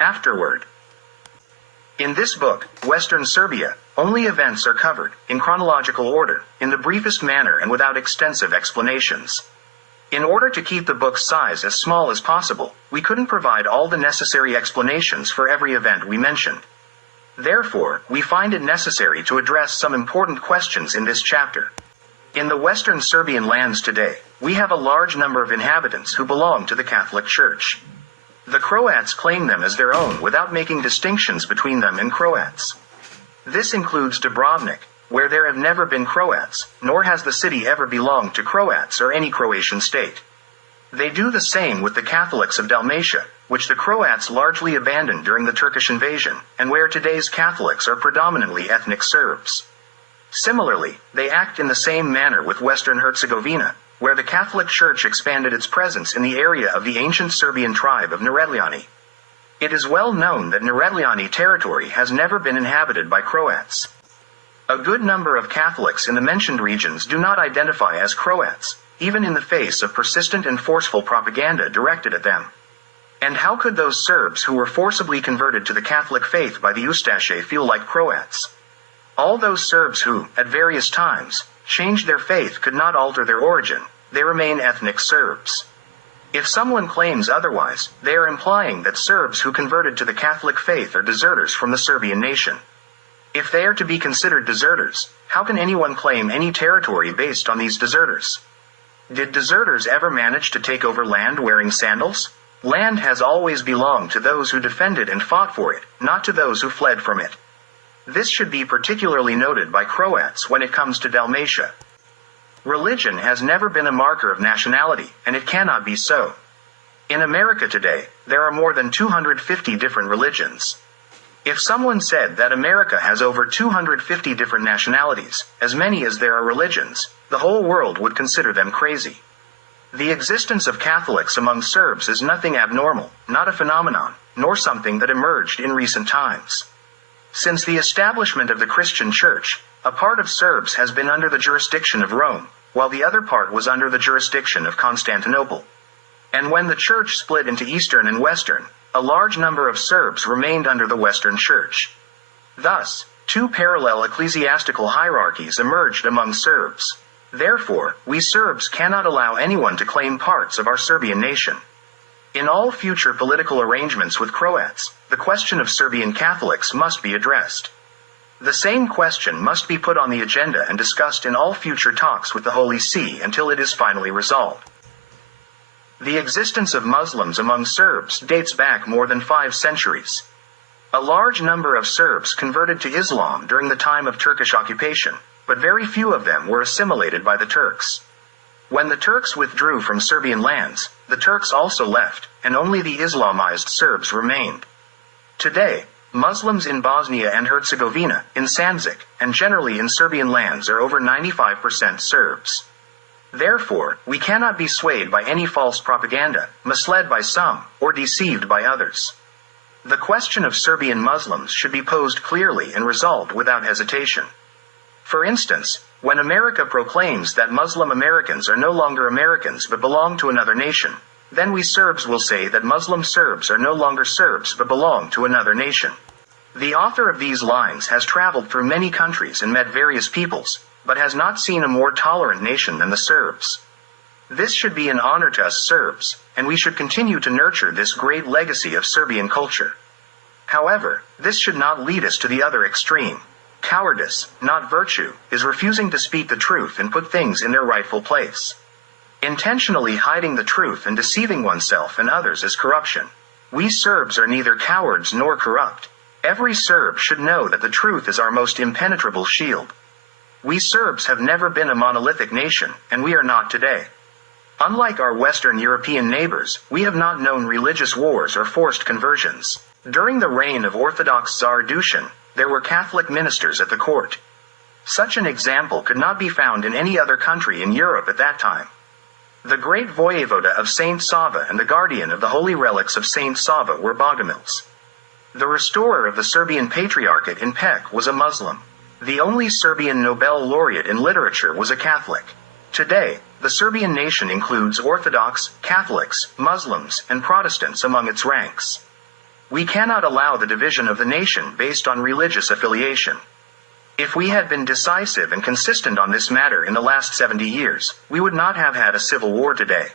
Afterword. In this book, Western Serbia, only events are covered, in chronological order, in the briefest manner and without extensive explanations. In order to keep the book's size as small as possible, we couldn't provide all the necessary explanations for every event we mentioned. Therefore, we find it necessary to address some important questions in this chapter. In the Western Serbian lands today, we have a large number of inhabitants who belong to the Catholic Church. The Croats claim them as their own without making distinctions between them and Croats. This includes Dubrovnik, where there have never been Croats, nor has the city ever belonged to Croats or any Croatian state. They do the same with the Catholics of Dalmatia, which the Croats largely abandoned during the Turkish invasion, and where today's Catholics are predominantly ethnic Serbs. Similarly, they act in the same manner with Western Herzegovina, where the Catholic Church expanded its presence in the area of the ancient Serbian tribe of Neretljani. It is well known that Neretljani territory has never been inhabited by Croats. A good number of Catholics in the mentioned regions do not identify as Croats, even in the face of persistent and forceful propaganda directed at them. And how could those Serbs who were forcibly converted to the Catholic faith by the Ustaše feel like Croats? All those Serbs who, at various times, changed their faith could not alter their origin, they remain ethnic Serbs. If someone claims otherwise, they are implying that Serbs who converted to the Catholic faith are deserters from the Serbian nation. If they are to be considered deserters, how can anyone claim any territory based on these deserters? Did deserters ever manage to take over land wearing sandals? Land has always belonged to those who defended and fought for it, not to those who fled from it. This should be particularly noted by Croats when it comes to Dalmatia. Religion has never been a marker of nationality, and it cannot be so. In America today, there are more than 250 different religions. If someone said that America has over 250 different nationalities, as many as there are religions, the whole world would consider them crazy. The existence of Catholics among Serbs is nothing abnormal, not a phenomenon, nor something that emerged in recent times. Since the establishment of the Christian Church, a part of Serbs has been under the jurisdiction of Rome, while the other part was under the jurisdiction of Constantinople. And when the Church split into Eastern and Western, a large number of Serbs remained under the Western Church. Thus, two parallel ecclesiastical hierarchies emerged among Serbs. Therefore, we Serbs cannot allow anyone to claim parts of our Serbian nation. In all future political arrangements with Croats, the question of Serbian Catholics must be addressed. The same question must be put on the agenda and discussed in all future talks with the Holy See until it is finally resolved. The existence of Muslims among Serbs dates back more than 5 centuries. A large number of Serbs converted to Islam during the time of Turkish occupation, but very few of them were assimilated by the Turks. When the Turks withdrew from Serbian lands, the Turks also left, and only the Islamized Serbs remained. Today, Muslims in Bosnia and Herzegovina, in Sandžak, and generally in Serbian lands are over 95% Serbs. Therefore, we cannot be swayed by any false propaganda, misled by some, or deceived by others. The question of Serbian Muslims should be posed clearly and resolved without hesitation. For instance, when America proclaims that Muslim Americans are no longer Americans but belong to another nation, then we Serbs will say that Muslim Serbs are no longer Serbs but belong to another nation. The author of these lines has traveled through many countries and met various peoples, but has not seen a more tolerant nation than the Serbs. This should be an honor to us Serbs, and we should continue to nurture this great legacy of Serbian culture. However, this should not lead us to the other extreme. Cowardice, not virtue, is refusing to speak the truth and put things in their rightful place. Intentionally hiding the truth and deceiving oneself and others is corruption. We Serbs are neither cowards nor corrupt. Every Serb should know that the truth is our most impenetrable shield. We Serbs have never been a monolithic nation, and we are not today. Unlike our Western European neighbors, we have not known religious wars or forced conversions. During the reign of Orthodox Tsar Dušan, there were Catholic ministers at the court. Such an example could not be found in any other country in Europe at that time. The great voyevoda of Saint Sava and the guardian of the holy relics of Saint Sava were Bogomils. The restorer of the Serbian Patriarchate in Pec was a Muslim. The only Serbian Nobel laureate in literature was a Catholic. Today, the Serbian nation includes Orthodox, Catholics, Muslims, and Protestants among its ranks. We cannot allow the division of the nation based on religious affiliation. If we had been decisive and consistent on this matter in the last 70 years, we would not have had a civil war today.